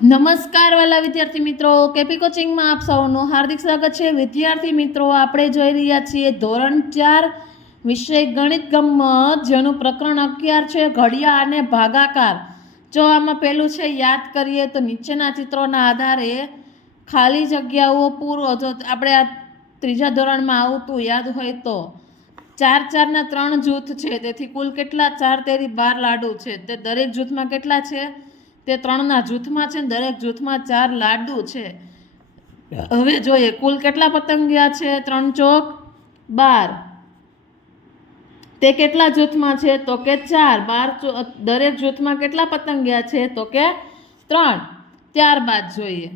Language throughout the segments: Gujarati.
નમસ્કાર વાલા વિદ્યાર્થી મિત્રો, કેપી કોચિંગમાં આપ સૌનું હાર્દિક સ્વાગત છે। વિદ્યાર્થી મિત્રો, આપણે જોઈ રહ્યા છીએ ધોરણ 4 વિષય ગણિત ગમ્મત, જેનું પ્રકરણ 11 છે ઘડિયા અને ભાગાકાર। જો આમાં પહેલું છે યાદ કરીએ તો નીચેના ચિત્રોના આધારે ખાલી જગ્યાઓ પૂરો। જો આપણે આ ત્રીજા ધોરણમાં આવતું યાદ હોય તો 4 4ના 3 જૂથ છે, તેથી કુલ કેટલા 4 તેરી 12 લાડુ છે। તે દરેક જૂથમાં કેટલા છે? તે 3ના જૂથમાં છે, દરેક જૂથમાં 4 લાડુ છે। હવે જોઈએ કુલ કેટલા પતંગિયા છે? 3 ચોક 12। તે કેટલા જૂથમાં છે? તો કે 4। 12 દરેક જૂથમાં કેટલા પતંગિયા છે? તો કે 3। ત્યારબાદ જોઈએ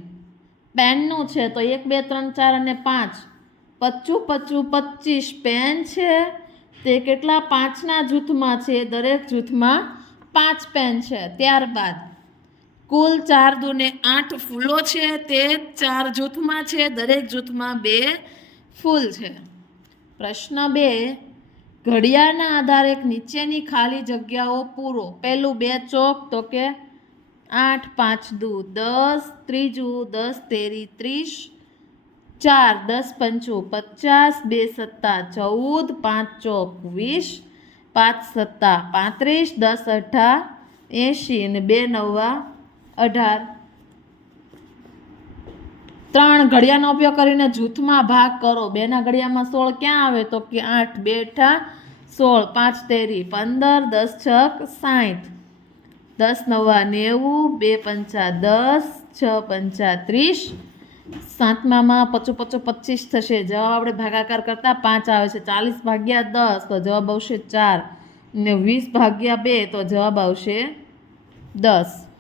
પેનનું છે તો 1 2 3 4 અને 5। 25 25 25 પેન છે, તે કેટલા 5ના જૂથમાં છે, દરેક જૂથમાં 5 પેન છે। ત્યારબાદ કુલ 4 દૂને 8 ફૂલો છે, તે 4 જૂથમાં છે, દરેક જૂથમાં 2 ફૂલ છે। પ્રશ્ન 2, ઘડિયાળના આધારે નીચેની ખાલી જગ્યાઓ પૂરો। પહેલું 2 ચોક તો કે 8 5 દૂ 10, ત્રીજું 10 તેરી 30, 4 10 પંચું 50, 2 સત્તા 14, 5 ચોક 20, 5 સત્તા 35, 10 અઠ્ઠા 80 અને 2 નવા 18। 3 ઘડિયાનો ઉપયોગ કરીને જૂથમાં ભાગ કરો। 2ના ઘડિયામાં 16 ક્યાં આવે? તો કે 8, 2 અઠ્ઠા 16, 5 તેરી 15, 10 છક 60, 10 નવા 90, 2 પંચા 10, 6 પંચા 30। 7મામાં 25 25 25 થશે। જવાબ આપણે ભાગાકાર કરતા 5 આવે છે। 40 ભાગ્યા 10 તો જવાબ આવશે 4 અને 20 ભાગ્યા 2 તો જવાબ આવશે 10।